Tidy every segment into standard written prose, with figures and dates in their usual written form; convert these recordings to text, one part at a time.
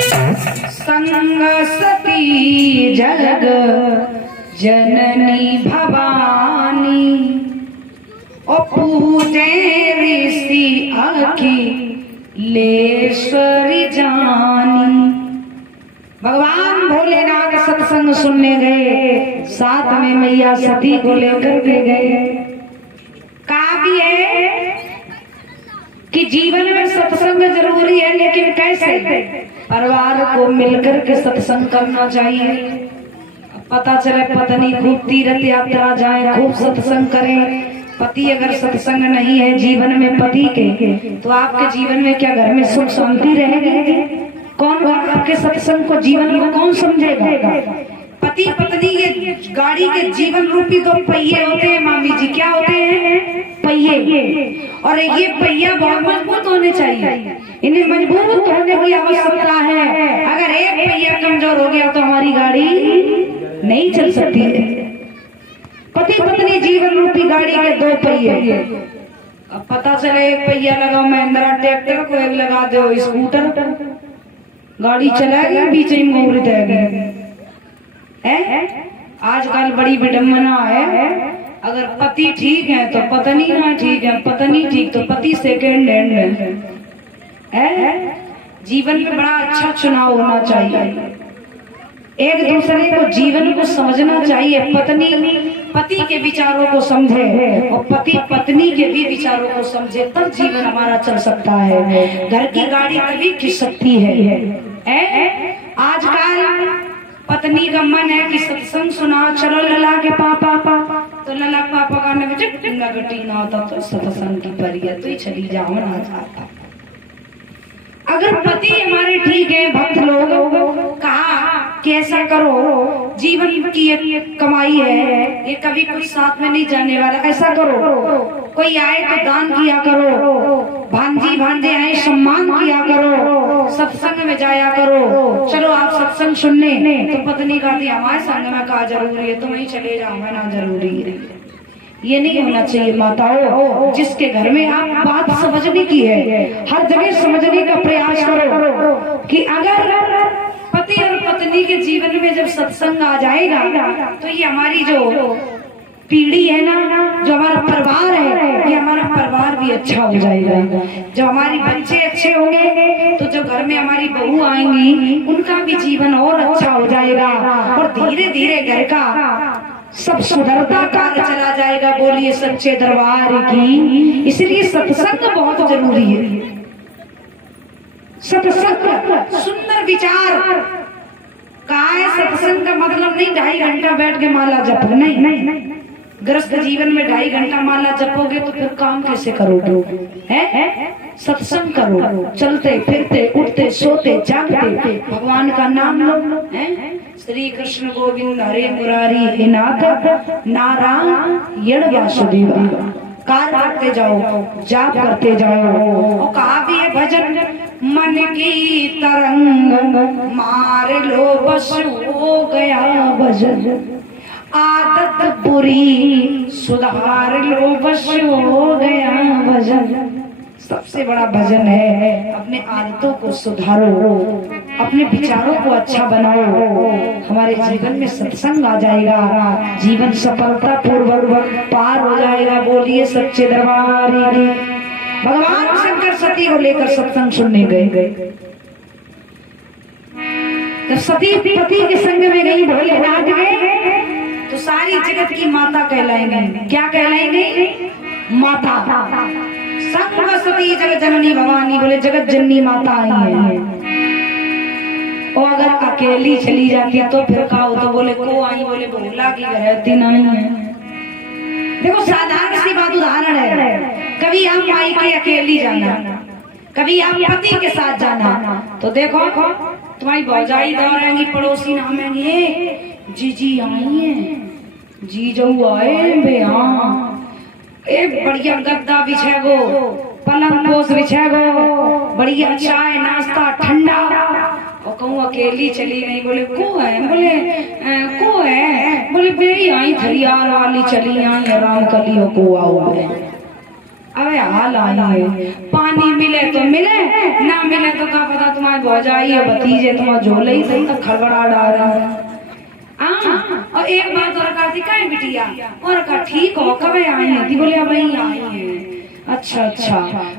संग सती जग जननी भवानी ओ पूजे ऋषि अखिलेश्वरी जानी। भगवान भोलेनाथ सत्संग सुनने गए, साथ में मैया सती को लेकर के गए। कहा भी है कि जीवन में सत्संग जरूरी है, लेकिन कैसे? परिवार को मिलकर के सत्संग करना चाहिए। पता चले पत्नी खूब तीर्थ यात्रा जाए, खूब सत्संग करे, पति अगर सत्संग नहीं है जीवन में पति के, तो आपके जीवन में क्या घर में सुख शांति रहेगी? कौन आपके सत्संग को जीवन में कौन समझेगा? पति पत्नी के गाड़ी के जीवन रूपी दो पहिए होते हैं मामी जी। क्या होते हैं? पहिए। और ये पहिया बहुत मजबूत होने चाहिए, इन्हें मजबूत होने की आवश्यकता है। अगर एक पहिया कमजोर हो गया तो हमारी गाड़ी नहीं चल सकती है। पति पत्नी जीवन रूपी गाड़ी के दो पहिए। अब पता चले एक पहिया लगाओ महिंद्रा ट्रैक्टर को, एक लगा दो स्कूटर, गाड़ी चलाएगी बीच में मुहूर्त है। आजकल बड़ी विडम्बना है, अगर पति ठीक है तो पत्नी ना ठीक है, पत्नी ठीक तो पति सेकेंड हैंड है। जीवन में बड़ा अच्छा चुनाव होना चाहिए, एक दूसरे को जीवन को समझना चाहिए। पत्नी पति के विचारों को समझे और पति पत्नी के भी विचारों को समझे, तब जीवन हमारा चल सकता है। घर की गाड़ी तभी खिंच सकती है। आजकल पत्नी का मन है कि सत्संग सुना, चलो लला के पापा, तो लला पापा का नगटी ना होता तो सत्संग की परिया तो ही चली जाओ ना जाता। अगर पति हमारे ठीक है, भक्त लोग कहा कि ऐसा करो, जीवन की ये कमाई है, ये कभी कुछ साथ में नहीं जाने वाला, ऐसा करो, कोई आए तो दान किया करो, भांजी भांजे आए सम्मान किया करो, सत्संग में जाया करो। चलो आप सत्संग सुनने, तो पत्नी कहती हमारे संग में कहा जरूरी है, तुम ही चले जाओ, मैं ना जरूरी है। ये नहीं होना चाहिए माताओं। जिसके घर में आप बात समझने की है, हर जगह समझने का प्रयास करो कि अगर पति और पत्नी के जीवन में जब सत्संग आ जाएगा तो ये हमारी जो पीढ़ी है ना, जो हमारा परिवार है, ये हमारा परिवार भी अच्छा हो जाएगा। जो हमारी बच्चे अच्छे होंगे तो जो घर में हमारी बहू आएंगी उनका भी जीवन और अच्छा हो जाएगा, और धीरे धीरे घर का सब सुधरता कार्य चला जाएगा। बोलिए सच्चे दरबार की। इसलिए सत्संग बहुत जरूरी है। सत्संग सुंदर विचार कहा है। सत्संग का मतलब नहीं 2.5 घंटा बैठ के माला जप, नहीं। गृहस्थ जीवन में 2.5 घंटा माला जपोगे तो फिर काम कैसे करोगे? है सत्संग करो, चलते फिरते उठते सोते जागते भगवान का नाम लो। श्री कृष्ण गोविंद हरे मुरारी हे नाथ नारायण वासुदेव। कार्य करते जाओ, जाप करते जाओ। और कहा भी है भजन मन की तरंग मार लो बस हो गया भजन, आदत बुरी सुधार लो बस हो गया भजन। सबसे बड़ा भजन है अपने आदतों को सुधारो, अपने विचारों को अच्छा बनाओ, हमारे जीवन में सत्संग आ जाएगा, जीवन सफलता पूर्वक पार हो जाएगा। बोलिए सच्चे दरबार की। भगवान शंकर सती को लेकर सत्संग सुनने गए। जब सती पति के संग में गई भोलेनाथ गए तो सारी जगत की माता कहलाएंगे। क्या कहलाएंगे? माता। संग सती जगत जननी भवानी, बोले जगत जननी माता आई है। और अगर अकेली चली जाती तो फिर कहा हो, तो बोले को आई, बोले भोला की रहती नहीं है। देखो साधारण सी बात उदाहरण है। कभी आप माई के अकेली जाना, कभी आप पति के साथ जाना, तो देखो तुम्हारी भौजाई दौड़ेंगी, पड़ोसी नामेंगे, जीजी आई है, जीजू आए बे, हाँ एक बढ़िया गद्दा बिछेगो, पलंग पोस बिछेगो, बढ़िया चाय नाश्ता ठंडा। और कहूँ अकेली चली गई, बोले को है, बोले को है, बोले बेरी आई थरियार वाली चली आई आराम कर लियो को आओ। अबे हाल आई है, पानी मिले तो मिले, ना मिले तो क्या पता तुम्हारे भौजाई है भतीजे तुम्हारा झोले ही सही तक खड़बड़ा डाल रहा है। और एक बात और कहती कहीं बिटिया और कहा ठीक हो कब आई है थी, बोले अब ही आई है। अच्छा अच्छा,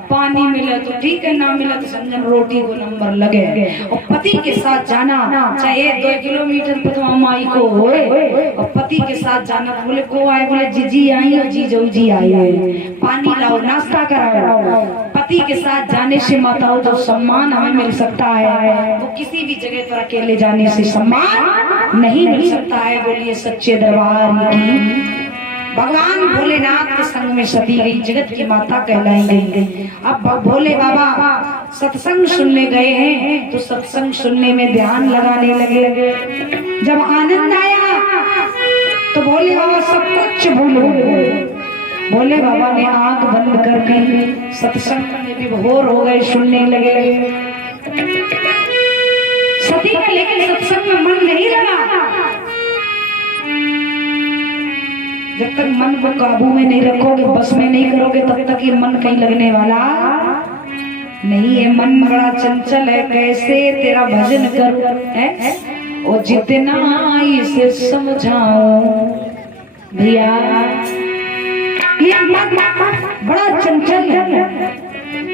पानी मिले तो ठीक है, ना मिले तो समझन रोटी को नंबर लगे। और पति के साथ जाना चाहे 2 किलोमीटर पर तो माई को होए, और पति के साथ जाना तो बोले को आए, बोले जीजी आई और जी जो जी आई है, पानी लाओ नाश्ता कराओ। पति के साथ जाने से माताओं जो सम्मान हमें मिल सकता है वो किसी भी जगह पर अकेले जाने से सम्मान नहीं मिल सकता है। बोलिए सच्चे दरबार की। भगवान भोलेनाथ के संग में सती गई, जगत की माता कहलाई गई। अब भोले बाबा सत्संग सुनने गए हैं तो सत्संग सुनने में ध्यान लगाने लगे। जब आनंद आया तो भोले बाबा सब कुछ भूल गए। भोले बाबा ने आंख बंद करके सत्संग में विभोर हो गए, सुनने लगे। सती का लेकिन सत्संग में मन नहीं लगा। जब तक मन को काबू में नहीं रखोगे, बस में नहीं करोगे, तब तक ये मन कहीं लगने वाला नहीं है। मन बड़ा चंचल है, कैसे तेरा भजन करूं है और जितना इसे समझाऊं। भैया ये मन बड़ा चंचल है,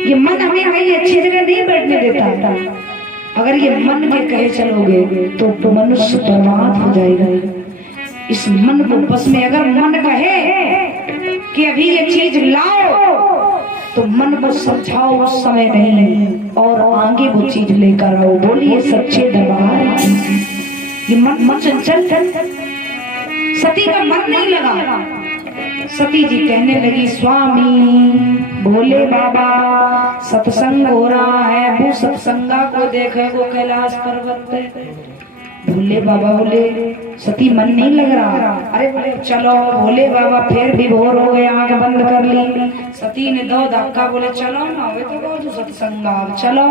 ये मन हमें कहीं अच्छी जगह नहीं बैठने देता। अगर ये मन के कहे चलोगे तो मनुष्य बर्बाद हो जाएगा। इस मन को बस में, अगर मन कहे कि अभी ये चीज लाओ तो मन को समझाओ, उस समय नहीं और आगे वो चीज लेकर आओ। बोलिए सच्चे दरबार। ये मन चंचल, सती का मन नहीं लगा। सती जी कहने लगी स्वामी भोले बाबा सत्संग हो रहा है, वो सत्संगा को देखे वो कैलाश पर्वत पे। भोले बाबा बोले सती मन नहीं लग रहा। अरे बोले चलो। भोले बाबा फिर भी भोर हो गए, आंख बंद कर ली। सती ने 2 धक्का, बोले चलो ना, वे तो बहुत सत्संगा, चलो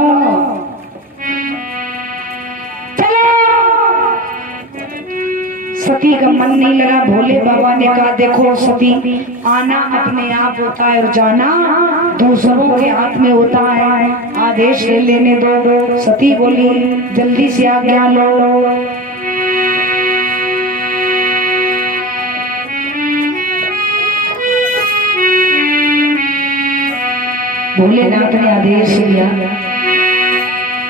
चलो। सती का मन नहीं लगा। भोले बाबा ने कहा देखो सती, आना अपने आप होता है और जाना दूसरों के हाथ में होता है, आदेश ले लेने दो। सती बोली जल्दी से आज्ञा लो। भोलेनाथ ने आदेश दिया।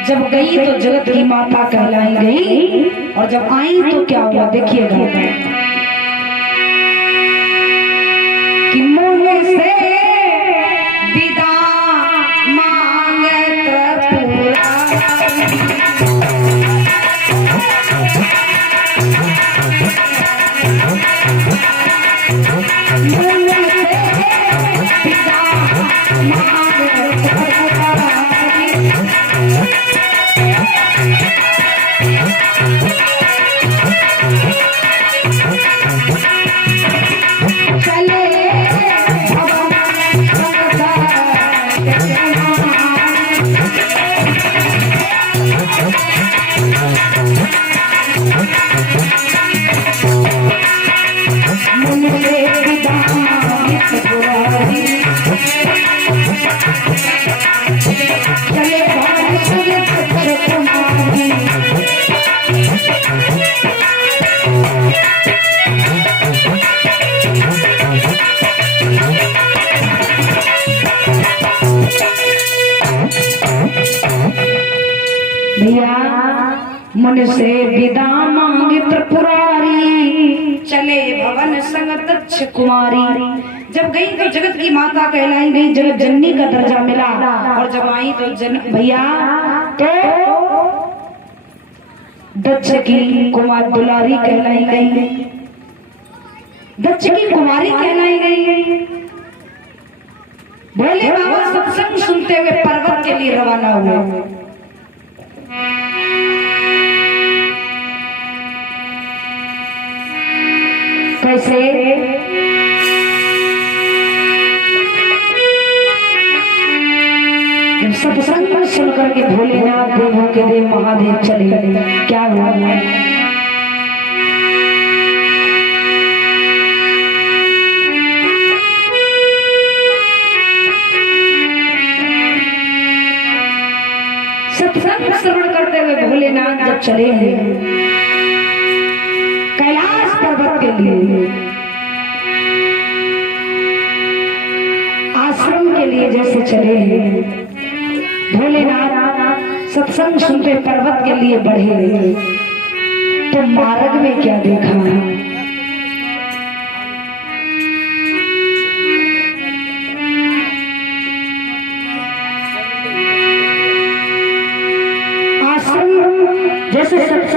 जब गई तो जगत की माता कहलाई गई, और जब आई तो क्या हुआ देखिएगा कि मुझ से विदा मांगे भैया मन से विदा मांगे त्रिपुरारी, चले भवन संग दक्ष कुमारी। जब गई तो जगत की माता कहलाई गई, जगत जननी का दर्जा मिला। और जब आई तो भैया तो दक्ष की कुमार दुलारी कहलाई गई, दक्ष की कुमारी कहलाई गई। भोले बाबा सत्संग सुनते हुए पर्वत के लिए रवाना हुए। कैसे? जब सत्संग सुन करके भोलेनाथ देवों के देव महादेव चले गए, क्या हुआ? भोलेनाथ जब चले हैं कैलाश पर्वत के लिए, आश्रम के लिए जैसे चले हैं, भोलेनाथ सत्संग सुनते पर्वत के लिए बढ़े, तो मार्ग में क्या देखा,